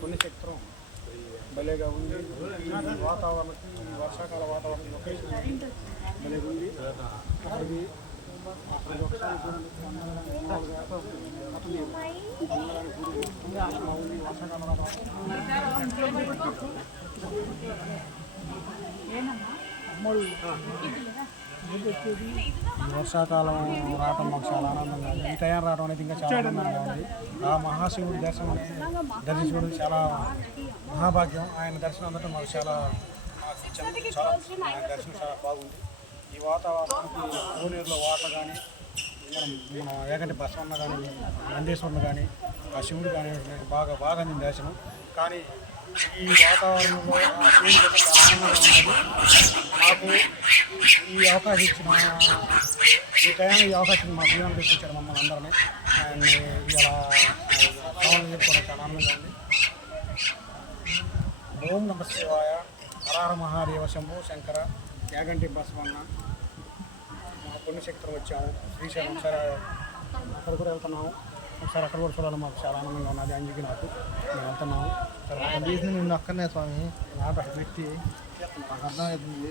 పుణ్యక్షేత్రం భలేగా ఉంది. వాతావరణానికి వర్షాకాల వాతావరణం లొకేషన్ భలేగా ఉంది. అది వర్షాకాలం రావటం మాకు చాలా ఆనందంగా ఉంది. ఈ టైం రావడం అనేది ఇంకా చాలా ఆనందంగా ఉంది. ఆ మహాశివుడి దర్శించుకోవడం చాలా మహాభాగ్యం. ఆయన దర్శనం అందటం మాకు చాలా దర్శనం చాలా బాగుంది. ఈ వాతావరణానికి కోనేరులో వాటర్ కానీ మన వేగంటి బసవన్న కానీ నందేశ్వరుని కానీ ఆ శివుడు కానీ బాగా అందింది దర్శనం. కానీ ఈ వాతావరణంలో ఆ శివుడి చాలా ఆనందంగా ఉన్నది. మాకు ఈ అవకాశం ఇచ్చిన ఈ టైంలో ఈ అవకాశం మా జీవనం తెప్పించాడు మమ్మల్ని అందరినీ. ఆయన్ని ఇలా శ్రవణం చెప్పుకోవడం చాలా ఆనందంగా ఉంది. ఓం నమ శివాయ, హరహర మహాదేవ, శంభో శంకర, యాగంటి బసవన్న. మా పుణ్యక్షేత్రం వచ్చాము శ్రీశైలం. ఒకసారి అక్కడ కూడా వెళ్తున్నాము. ఒకసారి అక్కడ కూడా చూడాలి. మాకు చాలా ఆనందంగా ఉన్నది. అంజకి నాకు మేము వెళ్తున్నాము. నిన్ను అక్కడనే స్వామి నాకు వ్యక్తి నాకు అర్థమవుతుంది.